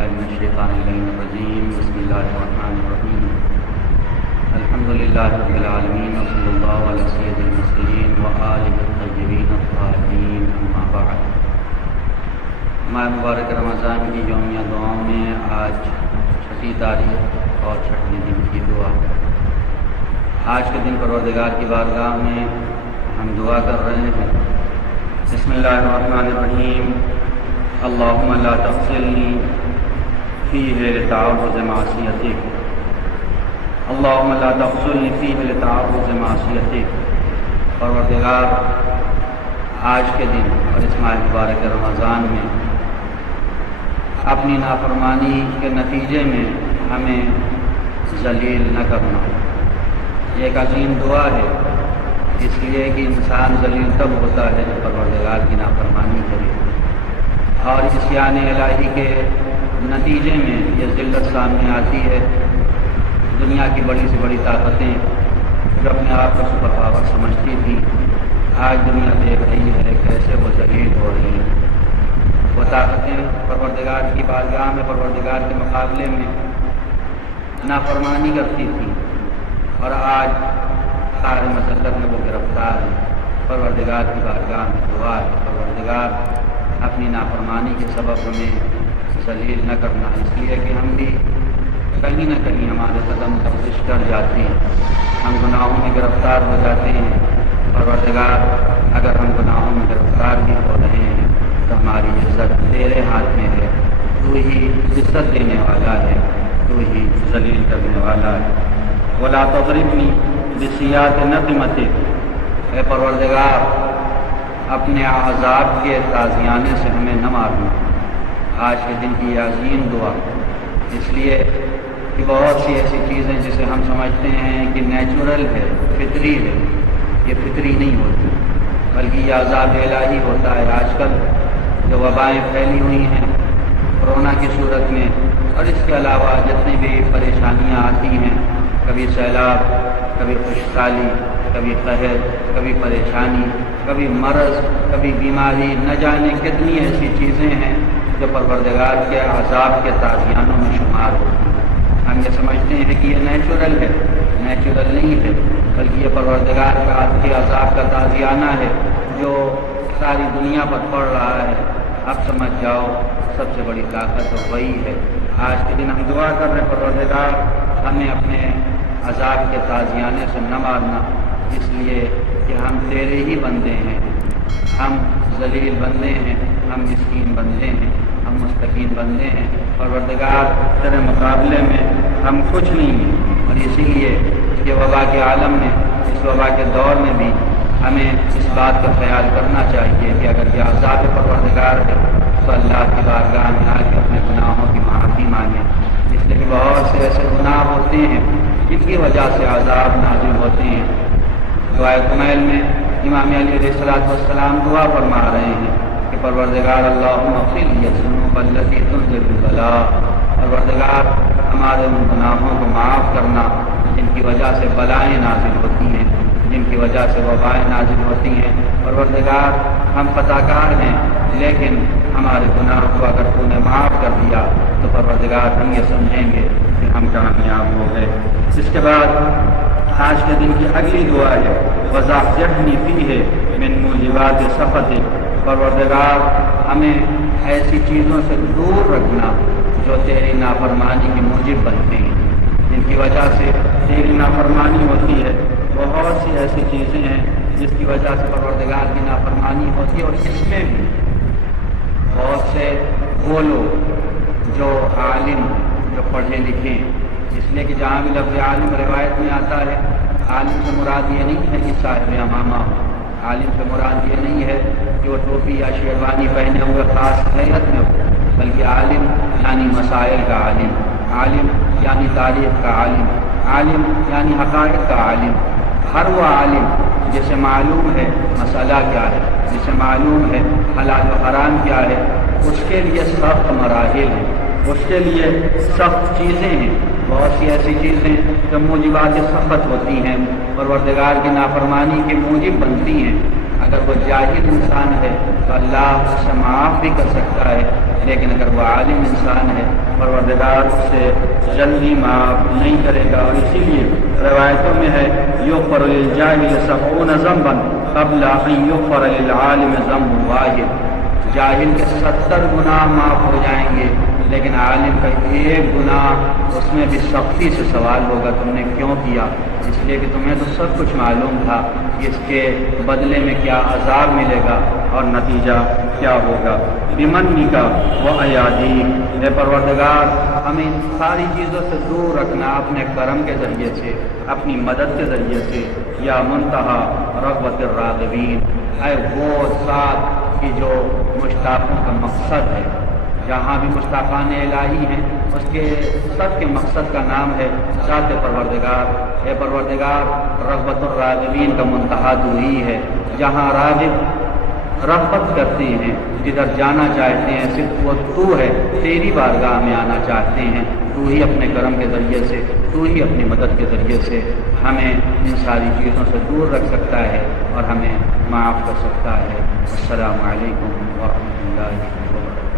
باللہ من الشیطان الرجیم بسم اللہ الرحمن الرحیم الحمدللہ رب العالمین وصلی اللہ علی سید المرسلین وآلہ الطیبین الطاہرین اما بعد۔ ماہ مبارک رمضان کی یومیہ دعاؤں میں آج 6 تاریخ اور 6ویں دن کی دعا۔ آج کے دن پروردگار کی بارگاہ میں ہم دعا کر رہے ہیں۔ بسم اللہ الرحمن الرحیم اللہم لا تفضلنی فیہ لتعرض معصیتک، اللہم لا تفضلنی فیہ لتعرض معصیتک۔ پروردگار آج کے دن اور اس ماہ مبارک رمضان میں اپنی نافرمانی کے نتیجے میں ہمیں ذلیل نہ کرنا۔ یہ ایک عظیم دعا ہے، اس لیے کہ انسان ذلیل تب ہوتا ہے جب پروردگار کی نافرمانی کرے، اور عصیان الہی کے نتیجے میں یہ ذلت سامنے آتی ہے۔ دنیا کی بڑی سے بڑی طاقتیں جو اپنے آپ کو سپر پاور سمجھتی تھی، آج دنیا دیکھ رہی ہے کیسے وہ ذلیل ہو رہی ہیں۔ وہ طاقتیں پروردگار کی بارگاہ میں پروردگار کے مقابلے میں نافرمانی کرتی تھی، اور آج سارے مسلط میں وہ گرفتار ہیں۔ پروردگار کی بارگاہ میں دعا ہے، پروردگار اپنی نافرمانی کے سبب ہمیں ذلیل نہ کرنا، اس لیے کہ ہم بھی کہیں نہ کہیں ہمارے قدم لغزش کر جاتے ہیں، ہم گناہوں میں گرفتار ہو جاتے ہیں۔ پروردگار اگر ہم گناہوں میں گرفتار بھی ہو رہے ہیں تو ہماری عزت تیرے ہاتھ میں ہے، تو ہی عزت دینے والا ہے، تو ہی ذلیل کرنے والا ہے۔ وَلَا تَضْرِبْنِي بِسِيَاطِ نَقْمَتِكَ، اے پروردگار اپنے عذاب کے تازیانے سے ہمیں نہ مارنا۔ آج کے دن کی یہ عظیم دعا، اس لیے کہ بہت سی ایسی چیزیں جسے ہم سمجھتے ہیں کہ نیچرل ہے، فطری ہے، یہ فطری نہیں ہوتی، بلکہ یہ عذاب الہی ہوتا ہے۔ آج کل جو وبائیں پھیلی ہوئی ہیں کورونا کی صورت میں، اور اس کے علاوہ جتنی بھی پریشانیاں آتی ہیں، کبھی سیلاب، کبھی خشکسالی، کبھی قحط، کبھی پریشانی، کبھی مرض، کبھی بیماری، نہ جانے کتنی ایسی چیزیں ہیں جو پروردگار کے عذاب کے تازیانوں میں شمار ہوتی ہیں۔ ہم یہ سمجھتے ہیں کہ یہ نیچرل ہے، نیچرل نہیں ہے، بلکہ یہ پروردگار کے عذاب کا تازیانہ ہے جو ساری دنیا پر پڑ رہا ہے۔ اب سمجھ جاؤ سب سے بڑی طاقت وہی ہے۔ آج کے دن ہم دعا کر رہے ہیں پروردگار ہمیں اپنے عذاب کے تازیانے سے نہ مارنا، اس لیے کہ ہم تیرے ہی بندے ہیں، ہم ذلیل بندے ہیں، ہم مسکین بندے ہیں، ہم مستقیم بندے ہیں۔ پروردگار تیرے مقابلے میں ہم کچھ نہیں ہیں، اور اسی لیے یہ وبا کے عالم میں، اس وبا کے دور میں بھی ہمیں اس بات کا خیال کرنا چاہیے کہ اگر یہ عذاب پروردگار ہے تو اللہ کی بارگاہ میں آ کے اپنے گناہوں کی معافی مانگیں، اس لیے کہ بہت سے ایسے گناہ ہوتے ہیں جن کی وجہ سے عذاب نازل ہوتے ہیں۔ دعائے کمیل میں امام علی علیہ السلام دعا فرما رہے ہیں کہ پروردگار اللہم اغفر لی الذنوب التی تنزل البلاء، پروردگار ہمارے ان گناہوں کو معاف کرنا جن کی وجہ سے بلائیں نازل ہوتی ہیں، جن کی وجہ سے وبائیں نازل ہوتی ہیں۔ پروردگار ہم خطا کار ہیں، لیکن ہمارے گناہ کو اگر تو نے معاف کر دیا تو پروردگار ہم یہ سمجھیں گے کہ ہم کامیاب ہو گئے۔ اس کے بعد آج کے دن کی اگلی دعا ہے وَزَحْزِحْنِي فِيهِ مِن مُوجِبَاتِ سَخَطِكَ، پروردگار ہمیں ایسی چیزوں سے دور رکھنا جو تیری نافرمانی کے موجب بنتے ہیں، جن کی وجہ سے تیری نافرمانی ہوتی ہے۔ بہت سی ایسی چیزیں ہیں جس کی وجہ سے پروردگار کی نافرمانی ہوتی ہے، اور اس میں بھی بہت سے وہ لوگ جو عالم، جو پڑھے لکھے، اس لیے کہ جہاں بھی لفظ عالم روایت میں آتا ہے، عالم سے مراد یہ نہیں ہے کہ صاحب امامہ ہو، عالم سے مراد یہ نہیں ہے کہ وہ ٹوپی یا شیروانی پہنے ہوئے خاص حیت میں ہو، بلکہ عالم یعنی مسائل کا عالم، عالم یعنی تاریخ کا عالم، عالم یعنی حقائق کا عالم۔ ہر وہ عالم جسے معلوم ہے مسئلہ کیا ہے، جسے معلوم ہے حلال و حرام کیا ہے، اس کے لیے سخت مراحل ہیں، اس کے لیے سخت چیزیں ہیں۔ بہت سی ایسی چیزیں جو موجبات سخت ہوتی ہیں، پروردگار کی نافرمانی کے موجب بنتی ہیں، اگر وہ جاہل انسان ہے تو اللہ اسے معاف بھی کر سکتا ہے، لیکن اگر وہ عالم انسان ہے پروردگار اسے جلدی معاف نہیں کرے گا۔ اور اسی لیے روایتوں میں ہے یغفر للجاہل 70 ذنبا قبل ان یغفر للعالم ذنب واحد، جاہل کے 70 گناہ معاف ہو جائیں گے، لیکن عالم کا ایک گناہ اس میں بھی سختی سے سوال ہوگا تم نے کیوں کیا، اس لیے کہ تمہیں تو سب کچھ معلوم تھا اس کے بدلے میں کیا عذاب ملے گا اور نتیجہ کیا ہوگا۔ بمنی کا وہ ایادی، اے پروردگار ہمیں ان ساری چیزوں سے دور رکھنا اپنے کرم کے ذریعے سے، اپنی مدد کے ذریعے سے۔ یا منتہا رغبت الراغبین، اے وہ ذات کی جو مشتاقوں کا مقصد ہے، جہاں بھی مشتاقان الہی ہیں اس کے سب کے مقصد کا نام ہے ذات پروردگار۔ اے پروردگار رغبت الراغبین کا منتہا تو ہی ہے، جہاں راغب رغبت کرتے ہیں، جدھر جانا چاہتے ہیں صرف وہ تو ہے، تیری بارگاہ میں آنا چاہتے ہیں، تو ہی اپنے کرم کے ذریعے سے، تو ہی اپنی مدد کے ذریعے سے ہمیں ان ساری چیزوں سے دور رکھ سکتا ہے اور ہمیں معاف کر سکتا ہے۔ السلام علیکم ورحمۃ اللہ وبرکاتہ۔